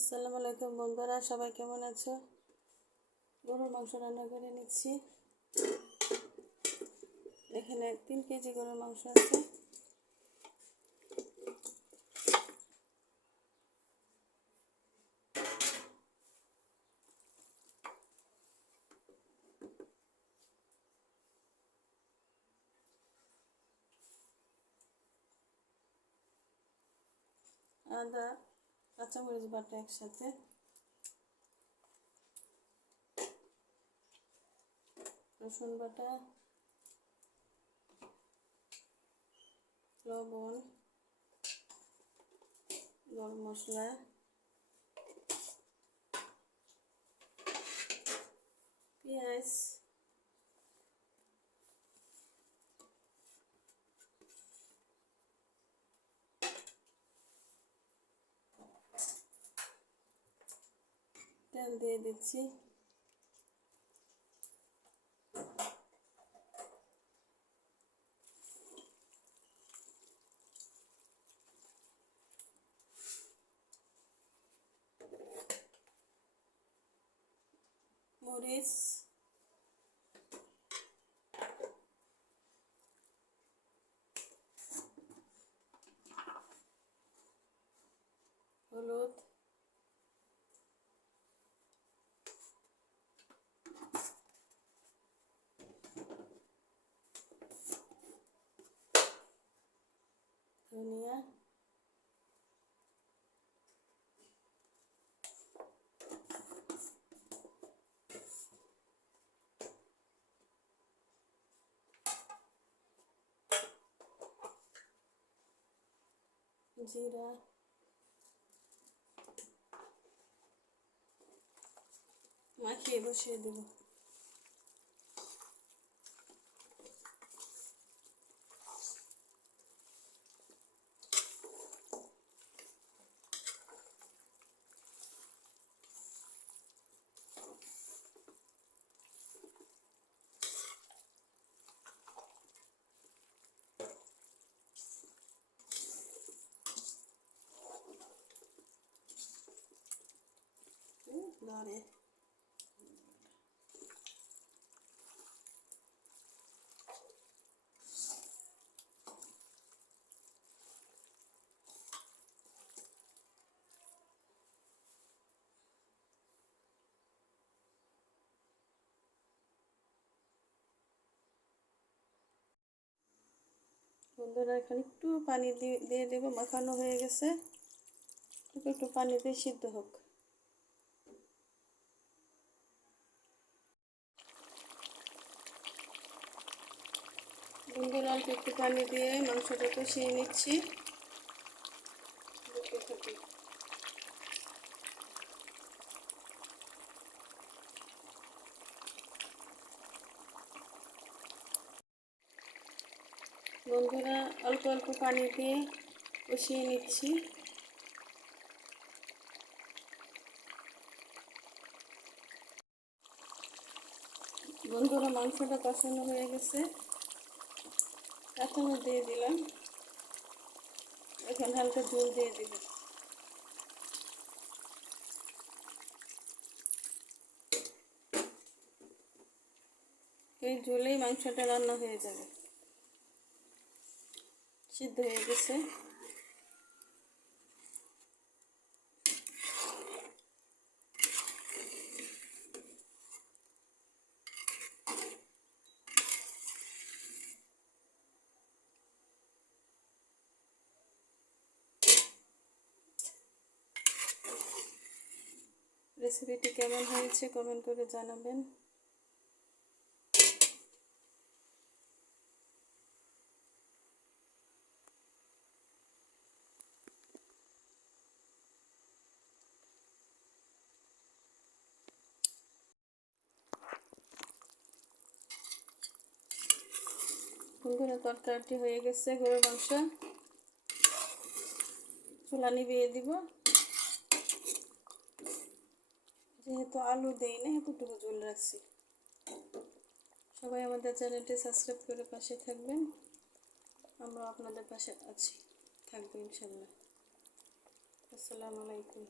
আসসালামু আলাইকুম বন্ধুরা, সবাই কেমন আছো? গরুর মাংস রান্না করে নিচ্ছি। এখানে তিন কেজি গরুর মাংস আছে। আদা কাঁচামরিচ বাটা একসাথে। রসুন বাটা লবণ গরম মশলা পেঁয়াজ তেল দিয়ে দিচ্ছি মরিচ হলুদ ধনিয়া জিরা মাখিয়ে বসিয়ে দেবো ধরে বন্ধুরা, এখন একটু পানি দিয়ে দেবো। মাখানো হয়ে গেছে। একটু পানি দিয়ে সিদ্ধ হোক। বন্ধুরা অল্প একটু পানি দিয়ে মাংসটা কষিয়ে নিচ্ছি। বন্ধুরা, অল্প অল্প পানি দিয়ে কষিয়ে নিচ্ছি। বন্ধুরা, মাংসটা কষানো হয়ে গেছে। কাঁচামরিচ দিয়ে দিলাম। এখন হালকা জল দিয়ে দিব এই জলেই মাংসটা রান্না হয়ে যাবে। সিদ্ধ হয়ে গেছে। রেসিপিটি কেমন হয়েছে কমেন্ট করে জানাবেন। বন্ধুরা, তরকারিটি হয়ে গেছে, গরুর মাংস। চুলা নিভিয়ে দিব। যেহেতু আলু দেই না, এতটুকু ঝোল রাখছি। সবাই আমাদের চ্যানেলটি সাবস্ক্রাইব করে পাশে থাকবেন। আমরা আপনাদের পাশে আছি থাকবেন ইনশাল্লাহ আসসালামু আলাইকুম।